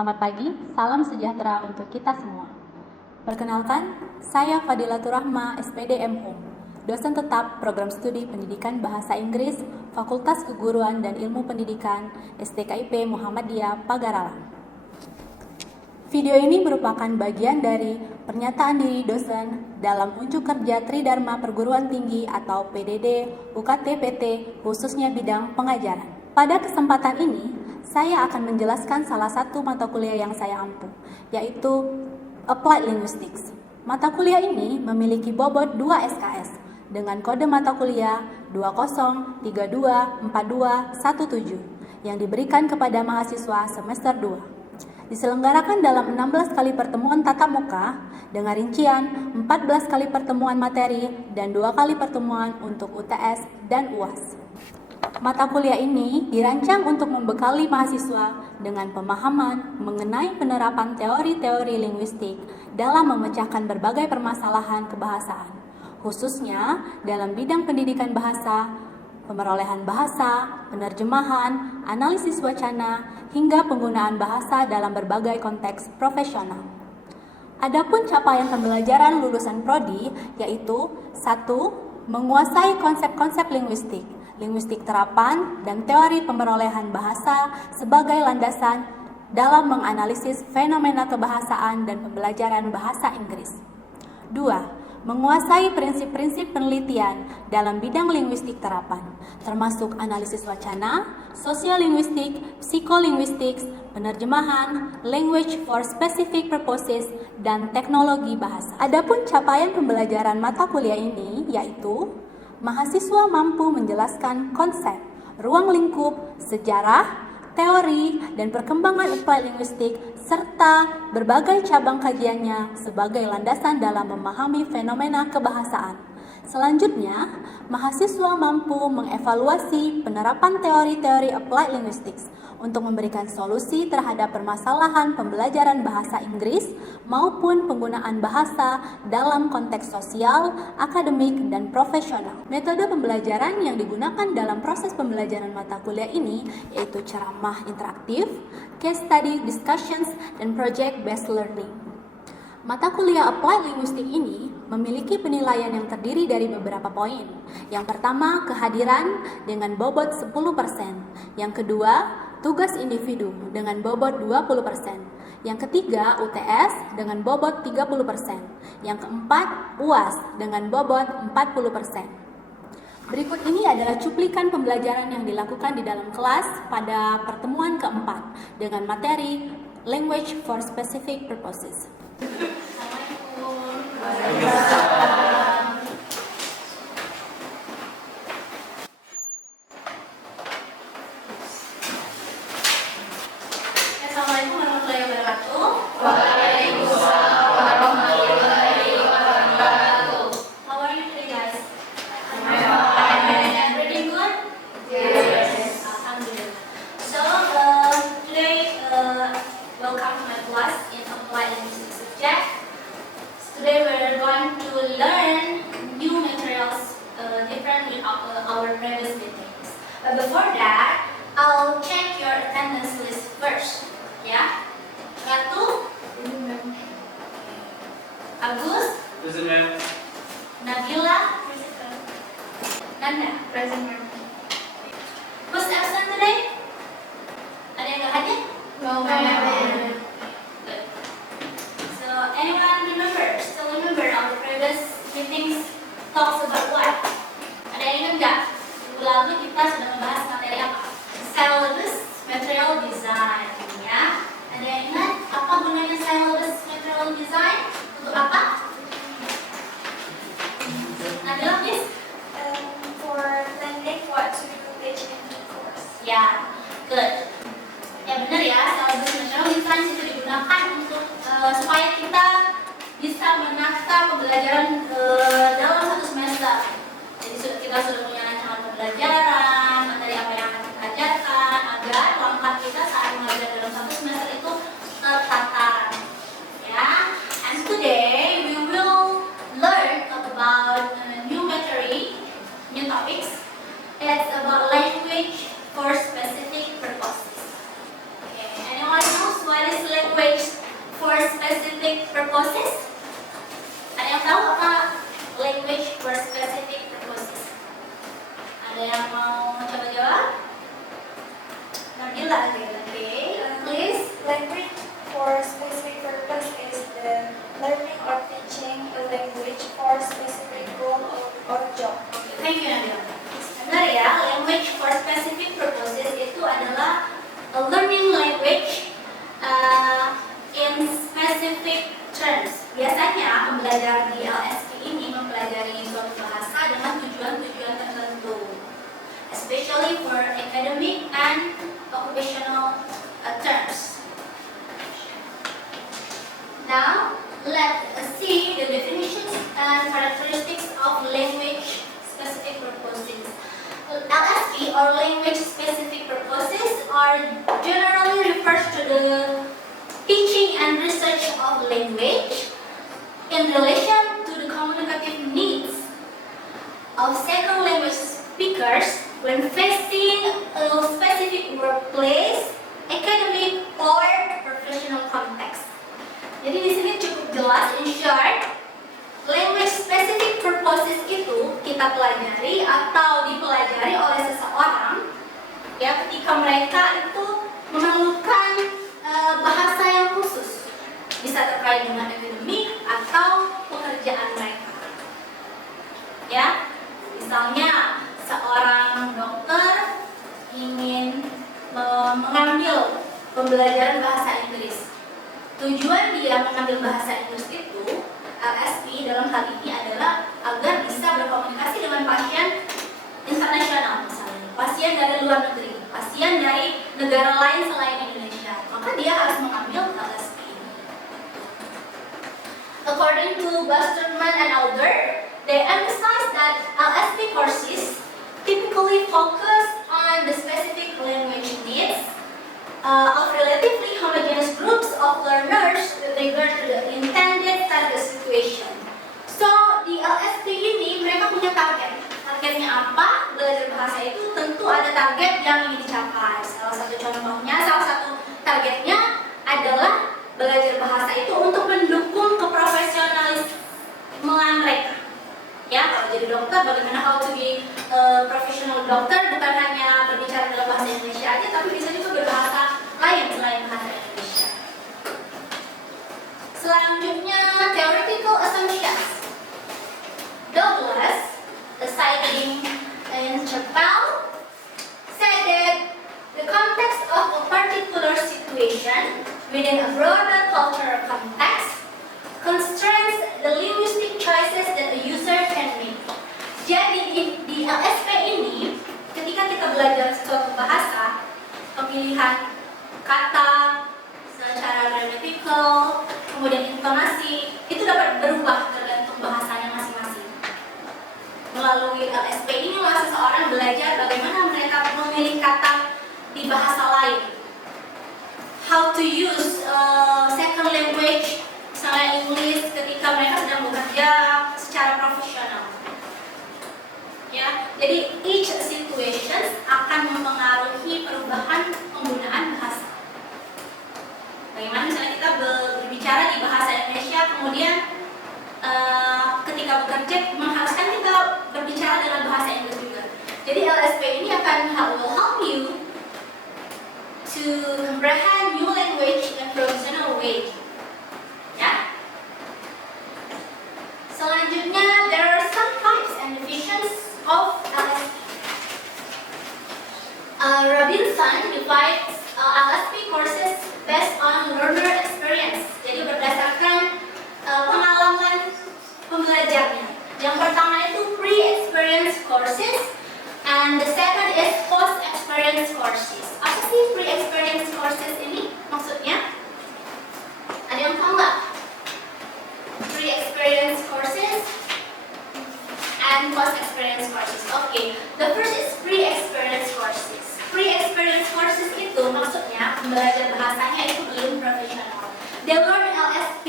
Selamat pagi, salam sejahtera untuk kita semua. Perkenalkan, saya Fadilatur Rahma, SPD M.Hum, dosen tetap Program Studi Pendidikan Bahasa Inggris, Fakultas Keguruan dan Ilmu Pendidikan, STKIP Muhammadiyah Pagaralan. Video ini merupakan bagian dari pernyataan diri dosen dalam unjuk kerja Tridharma Perguruan Tinggi atau PDD UKT-PT khususnya bidang pengajaran. Pada kesempatan ini, saya akan menjelaskan salah satu mata kuliah yang saya ampu, yaitu Applied Linguistics. Mata kuliah ini memiliki bobot 2 SKS dengan kode mata kuliah 20324217 yang diberikan kepada mahasiswa semester 2. Diselenggarakan dalam 16 kali pertemuan tatap muka dengan rincian 14 kali pertemuan materi dan 2 kali pertemuan untuk UTS dan UAS. Mata kuliah ini dirancang untuk membekali mahasiswa dengan pemahaman mengenai penerapan teori-teori linguistik dalam memecahkan berbagai permasalahan kebahasaan, khususnya dalam bidang pendidikan bahasa, pemerolehan bahasa, penerjemahan, analisis wacana, hingga penggunaan bahasa dalam berbagai konteks profesional. Adapun capaian pembelajaran lulusan prodi yaitu 1. Menguasai konsep-konsep linguistik, linguistik terapan, dan teori pemerolehan bahasa sebagai landasan dalam menganalisis fenomena kebahasaan dan pembelajaran bahasa Inggris. 2. Menguasai prinsip-prinsip penelitian dalam bidang linguistik terapan, termasuk analisis wacana, sosiolinguistik, psikolinguistik, penerjemahan, language for specific purposes, dan teknologi bahasa. Adapun capaian pembelajaran mata kuliah ini yaitu mahasiswa mampu menjelaskan konsep, ruang lingkup, sejarah, teori, dan perkembangan applied linguistik, serta berbagai cabang kajiannya sebagai landasan dalam memahami fenomena kebahasaan. Selanjutnya, mahasiswa mampu mengevaluasi penerapan teori-teori applied linguistics untuk memberikan solusi terhadap permasalahan pembelajaran bahasa Inggris maupun penggunaan bahasa dalam konteks sosial, akademik, dan profesional. Metode pembelajaran yang digunakan dalam proses pembelajaran mata kuliah ini yaitu ceramah interaktif, case study discussions, dan project-based learning. Mata kuliah Applied Linguistic ini memiliki penilaian yang terdiri dari beberapa poin. Yang pertama, kehadiran dengan bobot 10%. Yang kedua, tugas individu dengan bobot 20%. Yang ketiga, UTS dengan bobot 30%. Yang keempat, UAS dengan bobot 40%. Berikut ini adalah cuplikan pembelajaran yang dilakukan di dalam kelas pada pertemuan keempat dengan materi Language for Specific Purposes. Assalamualaikum warahmatullahi wabarakatuh. Waalaikumsalam warahmatullahi wabarakatuh. How are you today, guys? Pretty good? Yes. Alhamdulillah. So today, welcome to my class in Applied Linguistics subject. Today we're going to learn new materials different with our previous meetings. But before that, I'll check your attendance list first. Ya, Ratu, Agus, Present, ma'am. Nabila, Nanda, present. Who's absent today? Ada yang nggak hadir? No, ma'am. Good. So anyone still remember our previous meetings talks about what? Ada yang ingat nggak? Minggu lalu kita sudah membahas materi apa? Syllabus material design. Ya. Ada yang ingat apa gunanya syllabus material design? Untuk apa? Nabila, please. For planning what to teach in the course. Ya, good. Ya benar ya, syllabus material design itu digunakan untuk supaya kita bisa menata pembelajaran dalam satu semester. Jadi kita sudah punya rancangan pembelajaran, materi apa yang learning or teaching a language for specific goal or job. Thank you, Nadia. Benar ya, language for specific purposes itu adalah a learning language in specific terms. Biasanya pembelajaran di LSP ini mempelajari suatu bahasa dengan tujuan-tujuan tertentu, especially for academic and occupational terms. Now, let's see the definitions and characteristics of language specific purposes. LSP or language specific purposes are generally refers to the teaching and research of language in relation to the communicative needs of second language speakers when facing a specific workplace, academic, or professional context. Jadi di sini cukup jelas, in short, language specific purposes itu kita pelajari atau dipelajari oleh seseorang ya ketika mereka itu memerlukan bahasa yang khusus, bisa terkait dengan akademik atau pekerjaan mereka. Ya, misalnya seorang dokter ingin mengambil pembelajaran bahasa Inggris. Tujuan dia mengambil bahasa Inggris itu, LSP dalam hal ini adalah agar bisa berkomunikasi dengan pasien internasional, misalnya pasien dari luar negeri, pasien dari negara lain selain Indonesia, maka dia harus mengambil LSP. According to Busterman and Alder, they emphasize that LSP courses typically focus on the specific language needs of relatively homogeneous groups of learners with regard to the intended target situation. So, di LSP ini mereka punya target. Targetnya apa? Belajar bahasa itu tentu ada target yang ingin dicapai. Salah satu targetnya adalah belajar bahasa itu untuk mendukung keprofesionalismean mereka. Ya, kalau jadi dokter, bagaimana how to be professional doctor, bukan hanya berbicara dalam bahasa Indonesia aja, tapi bisa juga berbahasa lain selain bahasa Indonesia. Selanjutnya, theoretical assumptions. Douglas, citing in Chappell, said that the context of a particular situation within a broader cultural context constrains the linguistic choices that a user can make. Jadi di LSP ini, ketika kita belajar suatu bahasa, pemilihan kata, secara gramatikal, kemudian intonasi, itu dapat berubah tergantung bahasanya masing-masing. Melalui LSP inilah seseorang belajar bagaimana mereka memilih kata di bahasa lain. How to use second language, misalnya English, ketika mereka sedang bekerja secara profesional. Ya, jadi each situation akan mempengaruhi perubahan penggunaan bahasa. Bagaimana misalnya kita berbicara di bahasa Indonesia, kemudian ketika bekerja mengharuskan kita berbicara dengan bahasa Inggris juga. Jadi LSP ini akan will help you to comprehend new language in professional way. Ya. Selanjutnya, there are some types and divisions of LSP. Robinson divides LSP courses based on learner experience. Jadi berdasarkan pengalaman pembelajarnya. Yang pertama itu pre-experience courses, and the second is post-experience courses. Apa sih pre-experience courses ini maksudnya? Ada yang tahu nggak? Pre-experience courses and post-experience courses. Okay, the first is pre-experience courses. Pre-experience courses itu maksudnya belajar bahasanya itu belum profesional. They learn LSP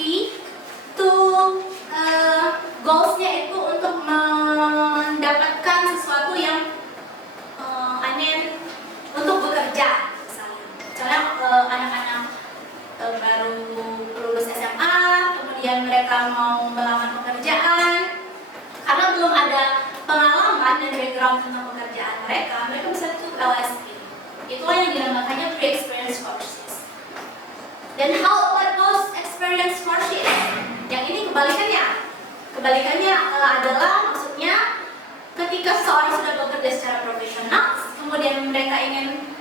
to goalsnya itu untuk mendapatkan sesuatu yang untuk bekerja, misalnya anak-anak baru lulus SMA, kemudian mereka mau melamar pekerjaan, karena belum ada pengalaman dan background tentang pekerjaan mereka bisa tuh LSP. Itulah yang dinamakannya pre-experience courses. Dan how about post-experience courses? Yang Kebalikannya adalah maksudnya ketika seseorang sudah bekerja secara profesional, kemudian mereka ingin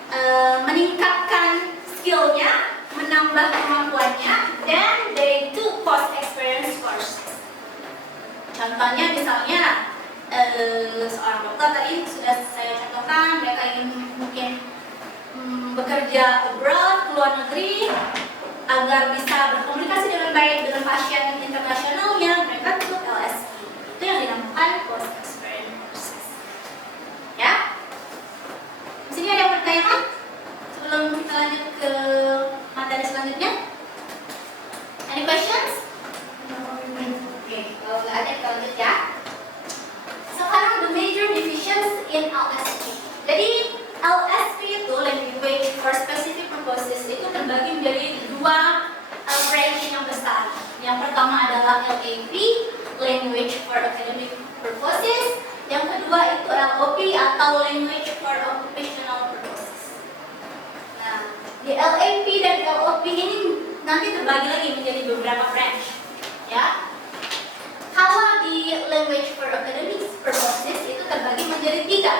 meningkatkan skillnya, menambah kemampuannya, then they do post experience courses. Contohnya misalnya seorang dokter tadi sudah saya contohkan, mereka ingin mungkin bekerja abroad, ke luar negeri, agar bisa berkomunikasi dengan baik dengan pasien internasionalnya, mereka butuh LSP. Itu yang dinamakan post experience courses. Ya? Di sini ada yang bertanya sebelum kita lanjut ke materi selanjutnya? Any questions? Oke, kalau nggak ada kita lanjut ya. Sekarang the major divisions in LSP. Jadi LSP itu language for specific purposes itu terbagi menjadi dua branch yang besar. Yang pertama adalah LAP, language for academic purposes. Yang kedua itu LOP atau language for occupational purposes. Nah, di LAP dan LOP ini nanti terbagi lagi menjadi beberapa branch, ya. Kalau di language for academic purposes itu terbagi menjadi tiga.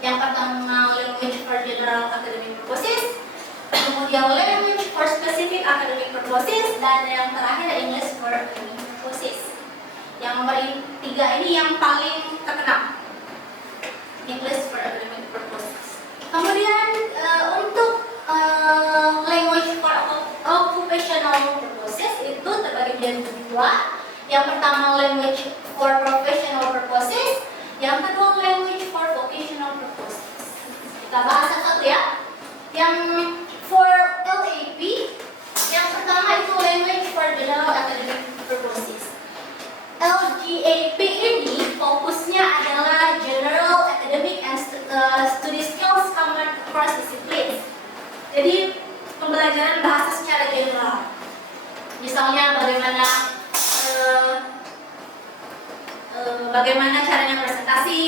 Yang pertama language for general academic purposes, kemudian language for specific academic purposes, dan yang terakhir English for academic purposes. Yang nomor tiga ini yang paling terkenal, English for academic purposes. Kemudian untuk language for occupational purposes itu terbagi menjadi dua. Yang pertama language for professional purposes, yang kedua language for vocational purposes. Kita bahas satu ya. Yang for LAP, yang pertama itu language for general academic purposes. LGAP ini fokusnya adalah general academic and study skills covered across disciplines. Jadi pembelajaran bahasa secara general. Misalnya bagaimana caranya presentasi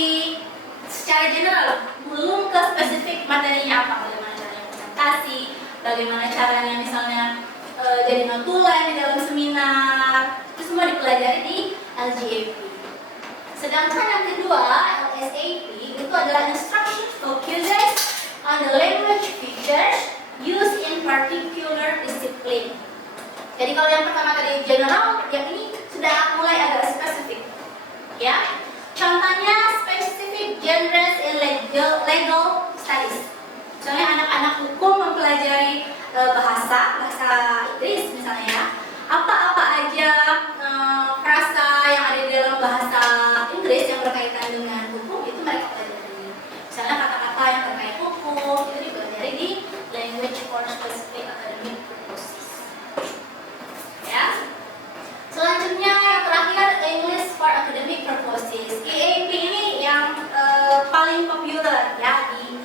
secara general, belum ke spesifik materinya apa, bagaimana caranya presentasi, bagaimana caranya misalnya jadi notulen di dalam seminar, itu semua dipelajari di LGAP. Sedangkan yang kedua, LSAP, itu adalah instruction focuses on the language features used in particular discipline. Jadi kalau yang pertama tadi general, yang ini sudah mulai agak spesifik, ya. Contohnya specific genres in legal studies. Misalnya anak-anak hukum mempelajari bahasa Inggris misalnya, apa-apa aja frasa yang ada di dalam bahasa Inggris yang berkaitan dengan hukum itu mereka pelajari. Misalnya kata-kata yang terkait hukum itu dipelajari di language for specific academic purposes. Ya. Selanjutnya yang terakhir English for academic purposes. EAP ini yang paling populer ya di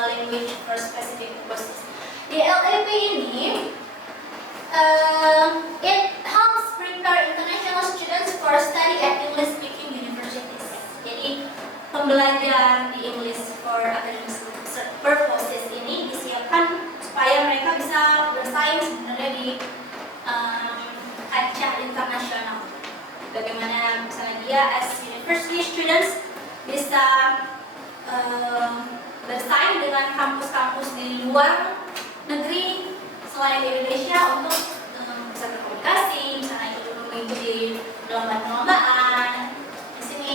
language for specific purposes. Di LAP ini it helps prepare international students for study at English speaking universities. Jadi pembelajaran di English for academic purposes ini disiapkan supaya mereka bisa bersaing sebenarnya di kancah internasional. Bagaimana misalnya dia as university students bisa bersaing dengan kampus-kampus di luar negeri selain di Indonesia untuk bisa berkomunikasi, misalnya ikut mengikuti lomba-lombaan. Di sini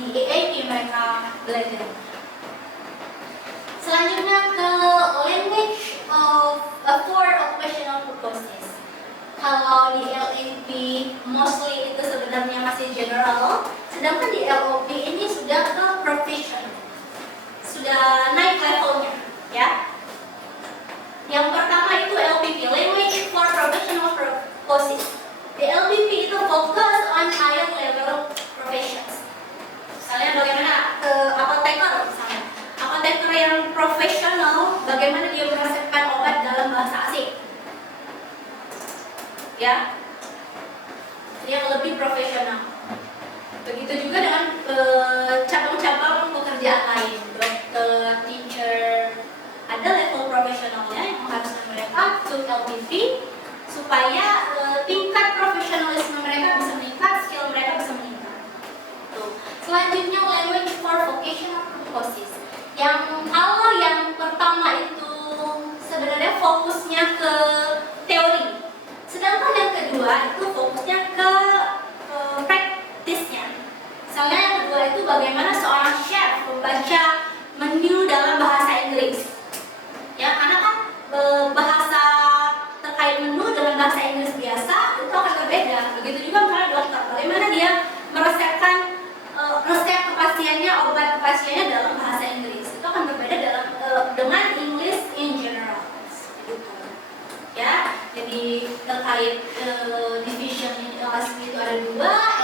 di EAP mereka belajar. Selanjutnya ke language for occupational purposes. Kalau di LAP mostly itu sebenarnya masih general, sedangkan di LOP ini sudah ke professional, sudah naik levelnya, ya. Yang pertama itu LPP, language for professional purposes. Di LPP itu fokus on higher level professions. Misalnya bagaimana apoteker, misalnya apoteker yang profesional, bagaimana dia meresepkan obat dalam bahasa asing. Ya, yang lebih profesional. Begitu juga dengan cabang-cabang pekerjaan lain, dokter, teacher, ada level profesionalnya yang mengharuskan mereka to LPP supaya tingkat profesionalisme mereka bisa meningkat, skill mereka ada 2,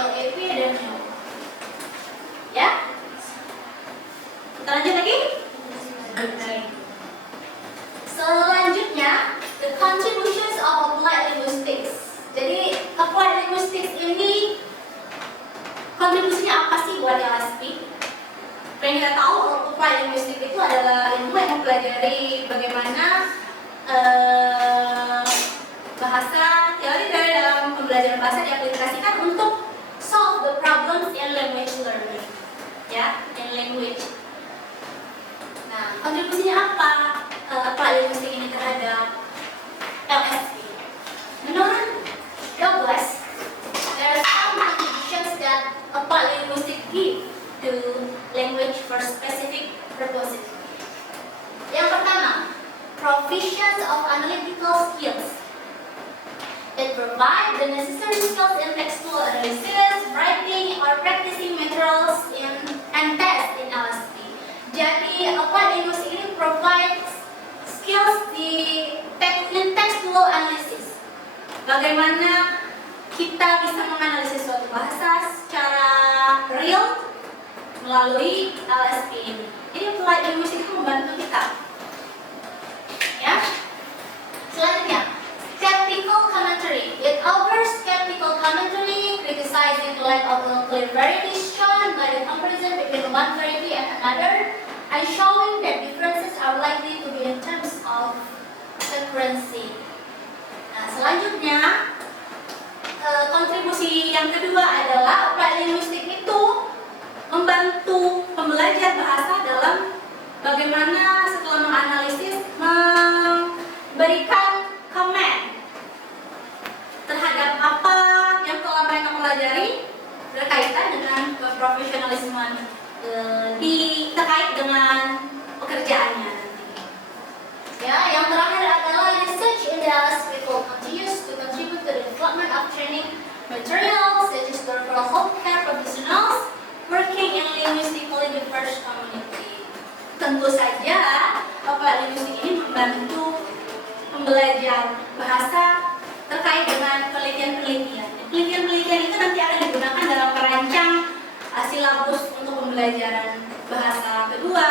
LAP dan NEO. Ya? Kita lanjut lagi? Selanjutnya, the contributions of applied linguistics. Jadi, applied linguistics ini kontribusinya apa sih buat LSP? Yang kita tahu, applied linguistics itu adalah ilmu yang mempelajari bagaimana bahasa, teori dalam pembelajaran bahasa diaplikasikan untuk solve the problems in language learning, ya, in language. Nah, kontribusinya apa applied linguistics ini terhadap LSP? Menurut Douglas, there are some contributions that applied linguistics give to language for specific purposes. Yang pertama, proficiency of analytical skills. It provides the necessary skills in textual analysis, writing, or practicing materials and tests in LSP. Jadi, applied linguistics ini provides skills in textual analysis. Bagaimana kita bisa menganalisis suatu bahasa secara real melalui LSP ini. Jadi, applied linguistics itu membantu kita. Ya. Selanjutnya, skeptical commentary. It offers skeptical commentary, criticizing the lack of clear varieties shown by the comparison between one variety and another, and showing that differences are likely to be in terms of frequency. Nah, selanjutnya, kontribusi yang kedua adalah applied linguistics itu membantu pembelajar bahasa dalam bagaimana setelah menganalisis memberikan comment terhadap apa yang telah mereka pelajari berkaitan dengan profesionalisme terkait dengan pekerjaannya. Ya, yang terakhir adalah research in the LSP continues to contribute to the development of training materials such as for healthcare professionals working in linguistically diverse community. Tentu saja, applied linguistics ini membantu pembelajar bahasa terkait dengan penelitian-penelitian. Penelitian-penelitian itu nanti akan digunakan dalam merancang silabus untuk pembelajaran bahasa kedua,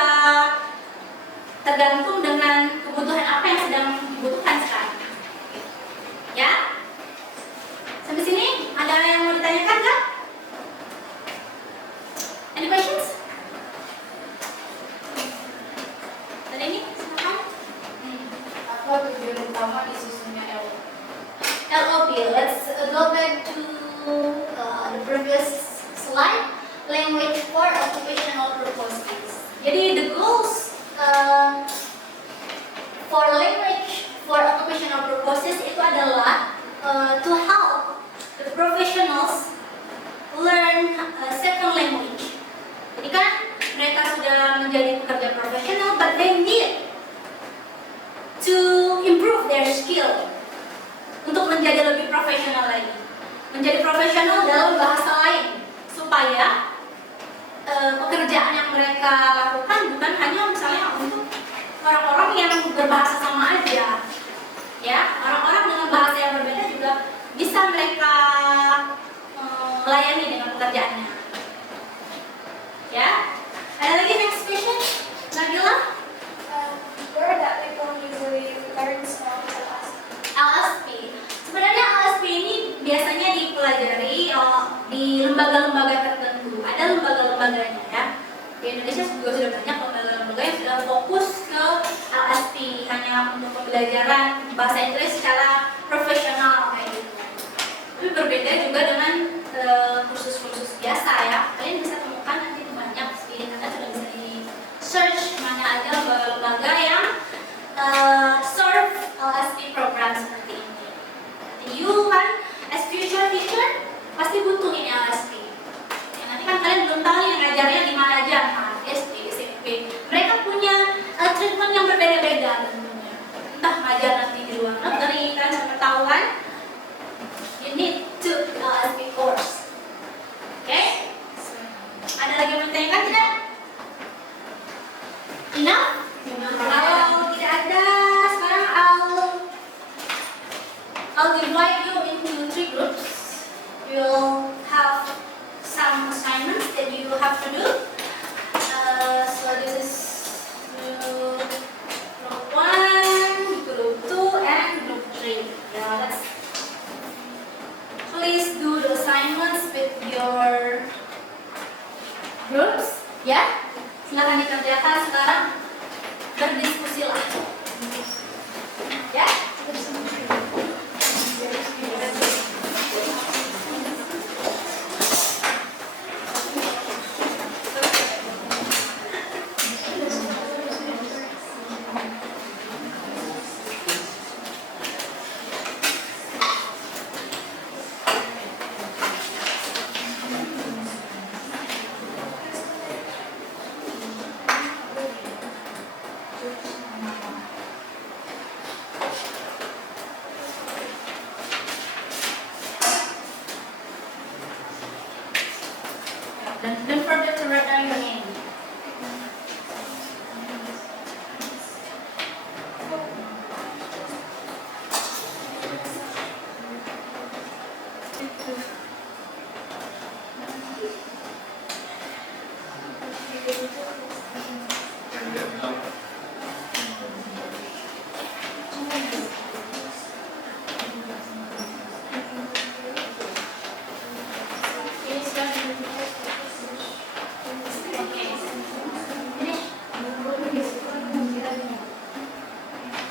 tergantung dengan kebutuhan apa yang sedang dibutuhkan sekarang. Ya? Sampai sini ada yang mau ditanyakan nggak? Any questions? Ada ini? Silakan. Apa tujuan utama disusunnya LOP? LOP. Let's go back to the previous slide. Language for occupational purposes. Jadi the goals for language for occupational purposes itu adalah to help the professionals learn a second language. Jadi kan mereka sudah menjadi pekerja profesional, but they need to improve their skill untuk menjadi lebih profesional lagi, menjadi profesional dalam bahasa lain, supaya pekerjaan yang mereka lakukan bukan hanya misalnya untuk orang-orang yang berbahasa sama aja, ya, orang-orang dengan bahasa yang berbeda juga bisa mereka layani dengan pekerjaannya. Ya, ada lagi next question, Nabila? Where that people usually learn from LSP. Sebenarnya LSP ini biasanya dipelajari di lembaga-lembaga tertentu. Ada lembaga-lembaganya, ya. Di Indonesia juga sudah banyak lembaga-lembaga yang sudah fokus ke LSP, hanya untuk pembelajaran bahasa Inggris secara profesional kayak gitu. Tapi berbeda juga dengan kursus-kursus biasa, ya. Kalian bisa temukan nanti banyak di internet, sudah bisa di search mana aja lembaga-lembaga yang serve LSP program seperti ini. You kan as future teacher pasti butuh ini LSP. Ya, nanti kan kalian belum tahu yang ngajarnya di mana aja, SD, SMP. Mereka punya treatment yang berbeda-beda tentunya. Entah ngajar nanti di luar negeri, kan siapa tahu kan. You need to LSP course. Oke? Ada lagi yang mau ditanyakan tidak? Enough? Kalau tidak ada, sekarang I'll divide you into 3 groups. We'll have to do. So this is group 1, group 2, and group 3. Now please do the assignments with your groups, ya. Silakan dikerjakan sekarang. Berdiskusilah, ya. Don't forget to write down your name.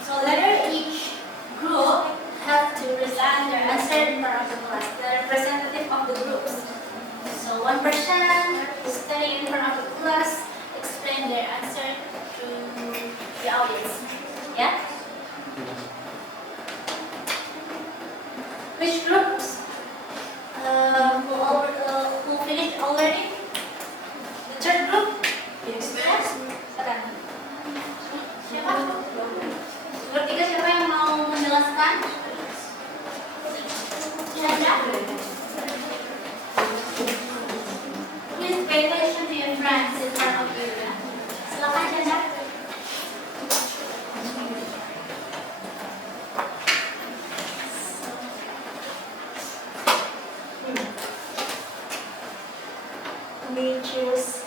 So later each group have to present their answer in front of the class, the representative of the groups. So one person is standing in front of the class, explain their answer to the audience. Yeah? Which groups? Who finished already? The third group? Yes. Silakan. Siapa? Group 3 siapa yang mau menjelaskan? Chandra? Please pay attention to your friends in front of you. Ya. Silakan Chandra. We choose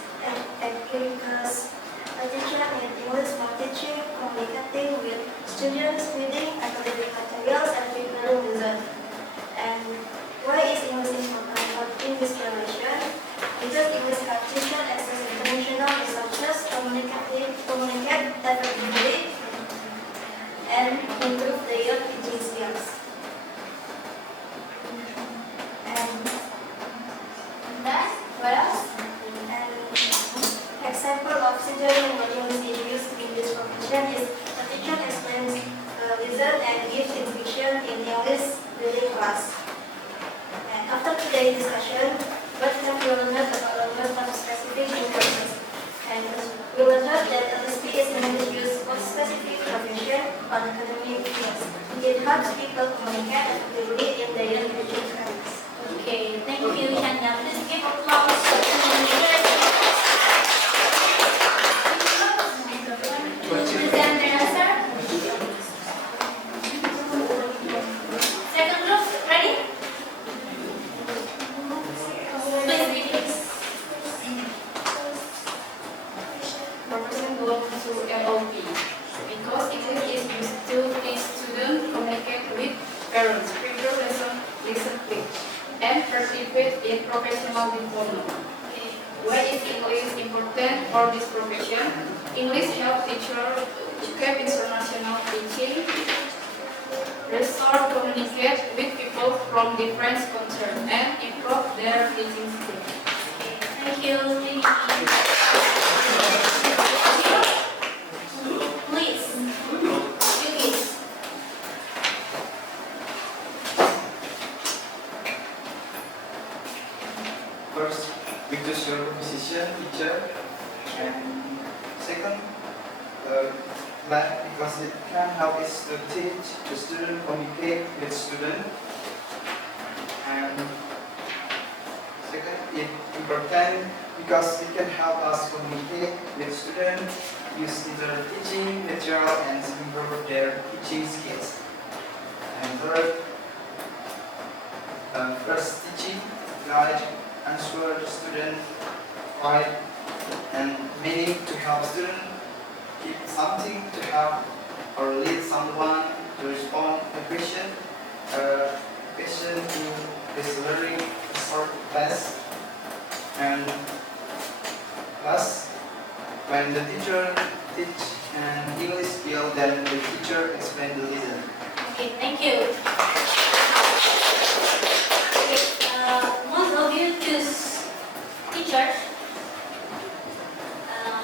because a teacher in English for teaching, communicating with students, reading academic materials, and preparing results. And why is English important in this generation? Because English helps teachers access international resources, communicate effectively, and improve their teaching skills. And What else? example of suggesting what English is used in this profession is a teacher explains result and gives instruction in English reading class. And after today's discussion, what have you learned about language of specific importance? And we learned that LSP is mainly used for specific profession or academic fields. It helps people communicate effectively in their teaching practice. Okay, thank you Chandra. Please give applause to the present their answer. Second group, ready? Please begin. Profession belongs to LOP because English is used to teach students communicate with parents, prepare listen quick, and participate in professional development. Why is English important for this profession? English helps teachers to keep international teaching, restore communicate with people from different countries, and improve their teaching skills. Thank you. Please. You kids. First, we choose your position, teacher, and second, math because it can help us to teach the student, communicate with student, and second, it important because it can help us communicate with student, use their teaching material, and improve their teaching skills. And third, first teaching, guide, answer the student right and meaning to help student give something to help or lead someone to respond a question to his learning short class. And plus, when the teacher teach an English skill, then the teacher explain the lesson. Okay, thank you. Okay, most of you choose teachers.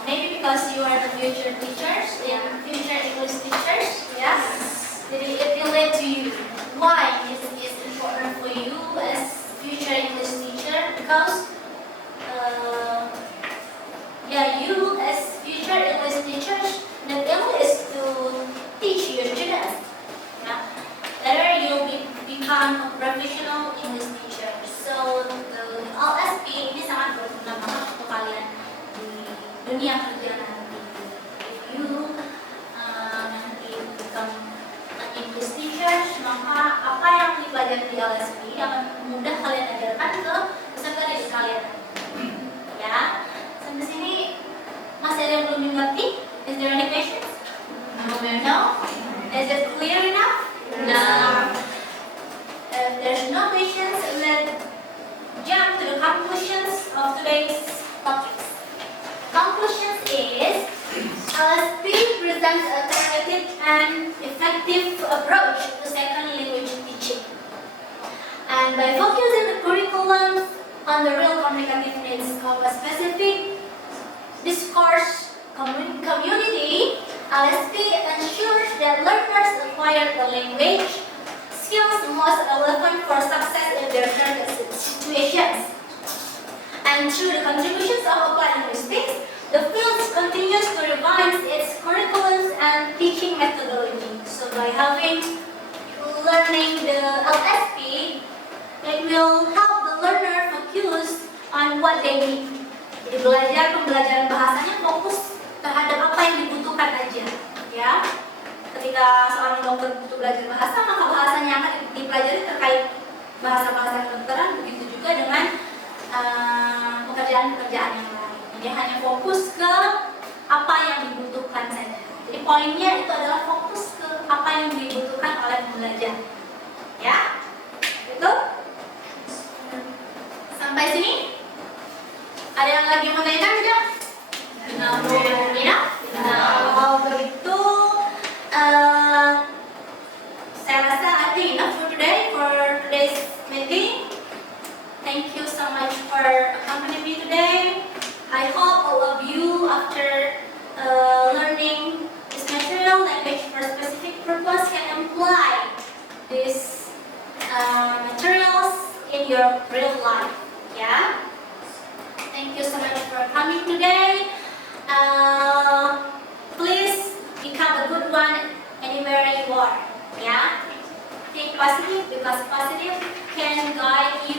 Maybe because you are the future teachers and future English teachers. Yes. It relates to you. Why it is important for you as future English teacher? Because you as future English teachers not only is to teach your students. Later you'll become a professional English teacher. So the LSP ini sangat berguna banget untuk kalian di dunia kerja nanti. If you nanti become an English teacher, maka apa yang dipelajari di LSP akan mudah kalian ajarkan ke peserta didik kalian. Ya, sampai sini masih ada yang belum mengerti? Is there any questions? No? Is it clear enough? No. If there's no questions, let's jump to the conclusions of today's topics. Conclusions is LSP presents a targeted and effective approach to second language teaching. And by focusing the curriculum on the real communicative needs of a specific discourse community, LSP ensures that learners acquire the language skills most relevant for success in their target situations. And through the contributions of applied linguistics, the field continues to revise its curriculums and teaching methodology. So by learning the LSP, it will help the learner focus on what they need. Jadi pembelajaran bahasanya fokus terhadap apa yang dibutuhkan aja, ya. Ketika seorang dokter butuh belajar bahasa, maka bahasanya yang akan dipelajari terkait bahasa-bahasa kedokteran, begitu juga dengan pekerjaan-pekerjaan yang lain. Jadi hanya fokus ke apa yang dibutuhkan saja. Jadi poinnya itu adalah fokus ke apa yang dibutuhkan oleh pembelajar, ya. Betul? Sampai sini? Ada yang lagi mau tanyakan tidak? Kalau begitu, saya rasa I think enough for today, for today's meeting. Thank you so much for accompanying me today. I hope all of you, after learning this material language for specific purpose, can apply these materials in your real life. Yeah. Thank you so much for coming today. Please become a good one anywhere you are. Yeah. Think positive because positive can guide you